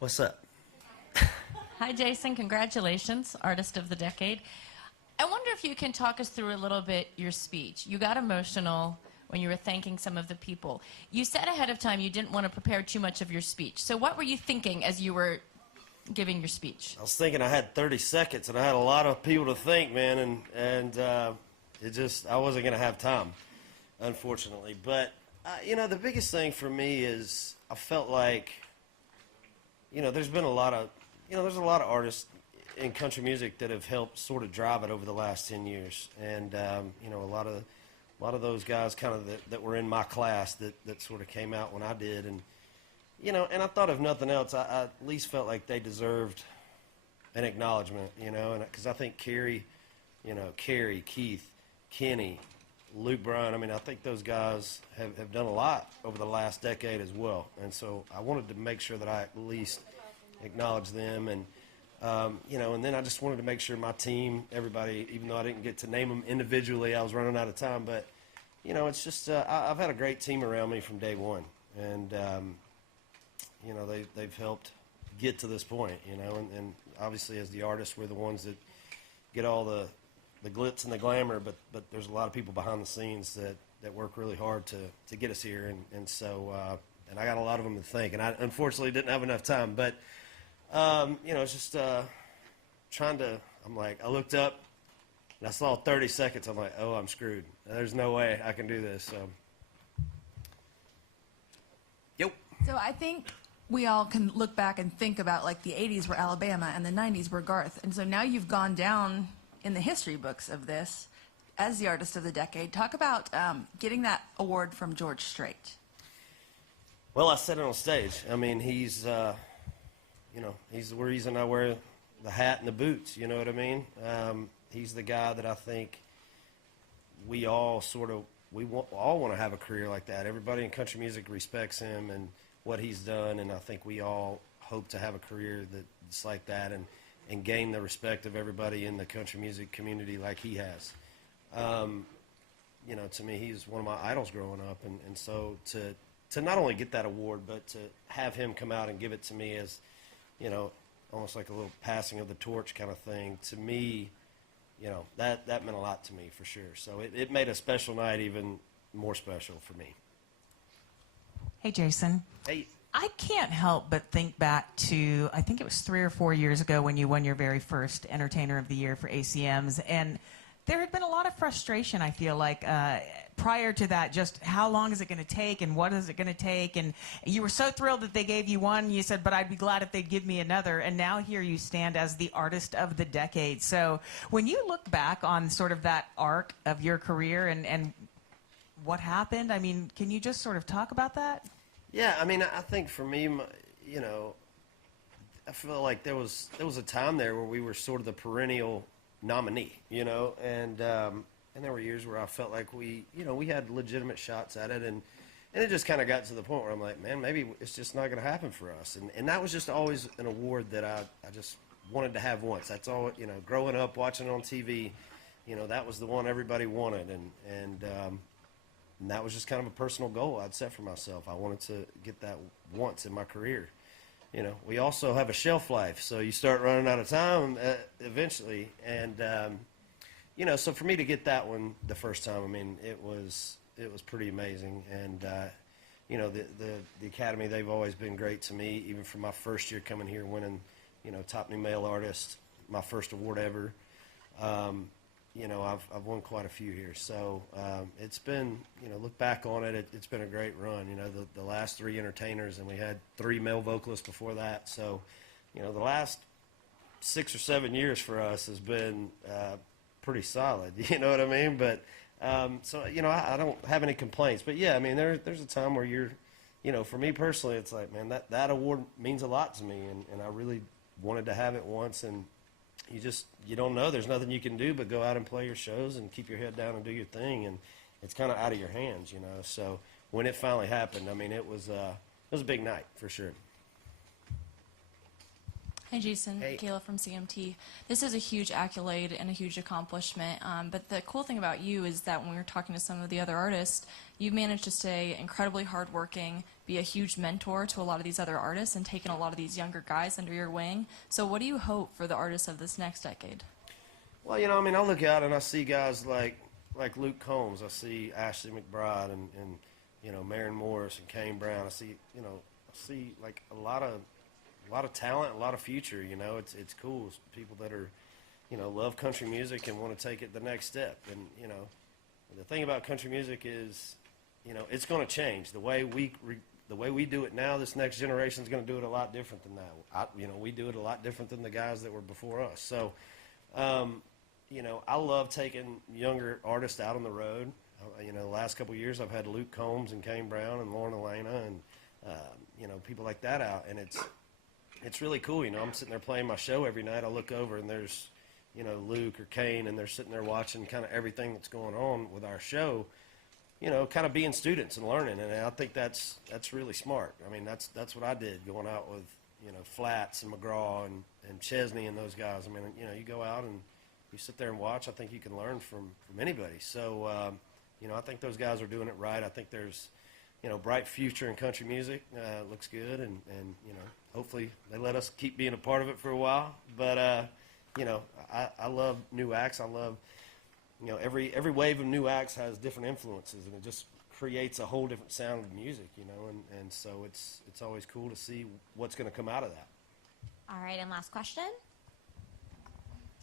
What's up? Hi, Jason. Congratulations, Artist of the Decade. I wonder if you can talk us through a little bit your speech. You got emotional when you were thanking some of the people. You said ahead of time you didn't want to prepare too much of your speech. So what were you thinking as you were giving your speech? I was thinking I had 30 seconds, and I had a lot of people to thank, man, and I wasn't going to have time, unfortunately. But, the biggest thing for me is I felt like, there's been there's a lot of artists in country music that have helped sort of drive it over the last 10 years. And, a lot of those guys kind of that were in my class that sort of came out when I did. And, and I thought if nothing else, I at least felt like they deserved an acknowledgement, and because I think Carrie, Keith, Kenny, Luke Bryan, I think those guys have done a lot over the last decade as well. And so I wanted to make sure that I at least acknowledge them. And, and then I just wanted to make sure my team, everybody, even though I didn't get to name them individually, I was running out of time. But, it's just I've had a great team around me from day one. And, they've helped get to this point, and obviously as the artists, we're the ones that get all the glitz and the glamour, but there's a lot of people behind the scenes that work really hard to get us here, and so and I got a lot of them to thank, and I unfortunately didn't have enough time, but it's just I looked up and I saw 30 seconds. I'm like, oh, I'm screwed. There's no way I can do this. So, yep. So I think we all can look back and think about like the 80s were Alabama and the 90s were Garth. And so now you've gone down in the history books of this as the Artist of the Decade. Talk about getting that award from George Strait. Well, I said it on stage. He's, he's the reason I wear the hat and the boots, you know what I mean? He's the guy that I think we all all want to have a career like that. Everybody in country music respects him and what he's done, and I think we all hope to have a career that's like that and gain the respect of everybody in the country music community like he has. To me, he's one of my idols growing up, and so to not only get that award, but to have him come out and give it to me as, almost like a little passing of the torch kind of thing, to me, that meant a lot to me for sure. So it made a special night even more special for me. Hey, Jason. Hey. I can't help but think back to, I think it was 3 or 4 years ago when you won your very first Entertainer of the Year for ACMs, and there had been a lot of frustration, I feel like, prior to that, just how long is it going to take and what is it going to take, and you were so thrilled that they gave you one, and you said, but I'd be glad if they'd give me another, and now here you stand as the Artist of the Decade. So when you look back on sort of that arc of your career and what happened, can you just sort of talk about that? Yeah, I think for me, I feel like there was a time there where we were sort of the perennial nominee, and there were years where I felt like we had legitimate shots at it, and it just kind of got to the point where I'm like, man, maybe it's just not going to happen for us, and that was just always an award that I just wanted to have once. That's all, growing up, watching it on TV, that was the one everybody wanted, and that was just kind of a personal goal I'd set for myself. I wanted to get that once in my career. We also have a shelf life, so you start running out of time eventually. And, so for me to get that one the first time, it was pretty amazing. And, the Academy, they've always been great to me, even from my first year coming here, winning, top new male artist, my first award ever. I've won quite a few here, so it's been, look back on it, it's been a great run. The last 3 entertainers, and we had 3 male vocalists before that, so the last 6 or 7 years for us has been pretty solid. You know what I mean? But so I don't have any complaints. But yeah, there's a time where you're, for me personally, it's like, man, that award means a lot to me, and I really wanted to have it once, and you don't know. There's nothing you can do but go out and play your shows and keep your head down and do your thing, and it's kind of out of your hands, So when it finally happened, it was a big night for sure. Hi, Jason. Hey. Kayla from CMT. This is a huge accolade and a huge accomplishment. But the cool thing about you is that when we were talking to some of the other artists, you've managed to stay incredibly hardworking, be a huge mentor to a lot of these other artists, and taken a lot of these younger guys under your wing. So what do you hope for the artists of this next decade? Well, you know, I mean, I look out and I see guys like Luke Combs. I see Ashley McBride and you know, Maren Morris and Kane Brown. I see, you know, like a lot of talent, a lot of future. You know, it's cool. It's people that are, you know, love country music and want to take it the next step. And you know, the thing about country music is, you know, it's going to change. The way we do it now, this next generation is going to do it a lot different than that. You know, we do it a lot different than the guys that were before us. So, you know, I love taking younger artists out on the road. You know, the last couple of years I've had Luke Combs and Kane Brown and Lauren Elena and you know, people like that out, and it's really cool. You know, I'm sitting there playing my show every night. I look over and there's, you know, Luke or Kane, and they're sitting there watching kind of everything that's going on with our show. You know, kind of being students and learning, and I think that's really smart. I mean, that's what I did going out with, you know, Flats and McGraw and Chesney and those guys. I mean, you know, you go out and you sit there and watch. I think you can learn from anybody. So, you know, I think those guys are doing it right. I think there's, you know, bright future in country music. Looks good, and you know, hopefully they let us keep being a part of it for a while. But you know, I love new acts. I love, you know, every wave of new acts has different influences, and it just creates a whole different sound of music. You know, and so it's always cool to see what's going to come out of that. All right, and last question.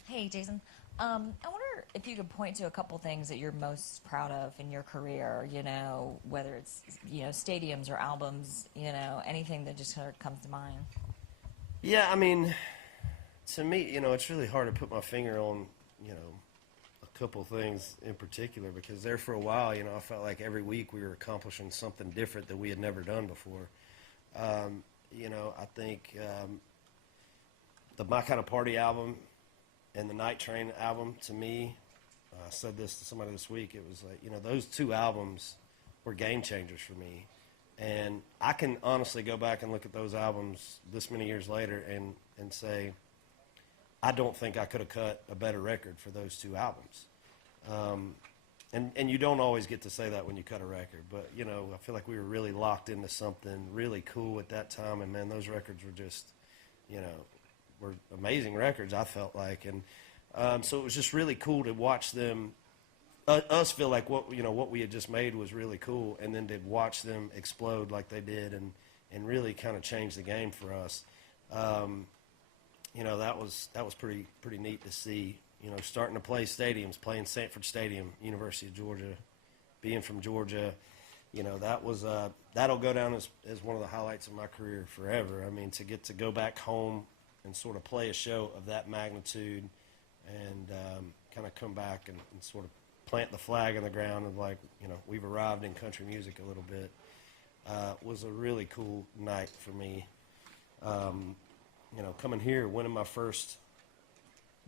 Hey, Jason. I wonder if you could point to a couple things that you're most proud of in your career, you know, whether it's, you know, stadiums or albums, you know, anything that just sort of comes to mind. Yeah, I mean, to me, you know, it's really hard to put my finger on, you know, a couple things in particular, because there for a while, you know, I felt like every week we were accomplishing something different that we had never done before. You know, I think the My Kind of Party album and the Night Train album, to me, I said this to somebody this week, it was like, you know, those two albums were game changers for me. And I can honestly go back and look at those albums this many years later and say, I don't think I could have cut a better record for those two albums. And you don't always get to say that when you cut a record, but, you know, I feel like we were really locked into something really cool at that time. And, man, those records were just, you know, were amazing records, I felt like. And so it was just really cool to watch them, us feel like what we had just made was really cool, and then to watch them explode like they did and really kind of change the game for us. You know, that was pretty neat to see, you know, starting to play stadiums, playing Sanford Stadium, University of Georgia, being from Georgia. You know, that was that'll go down as one of the highlights of my career forever. I mean, to get to go back home and sort of play a show of that magnitude and kind of come back and sort of plant the flag in the ground of, like, you know, we've arrived in country music a little bit, was a really cool night for me. You know, coming here, winning my first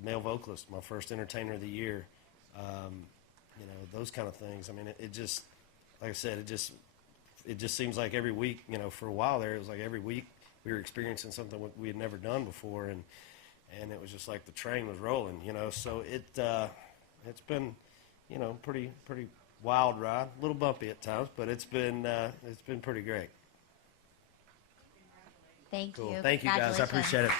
male vocalist, my first entertainer of the year, you know, those kind of things. I mean, it just, like I said, it just seems like every week, you know, for a while there, it was like every week we were experiencing something we had never done before, and it was just like the train was rolling, you know. So it's been, you know, pretty wild ride, a little bumpy at times, but it's been pretty great. Thank Cool. you. Thank you, guys. I appreciate it.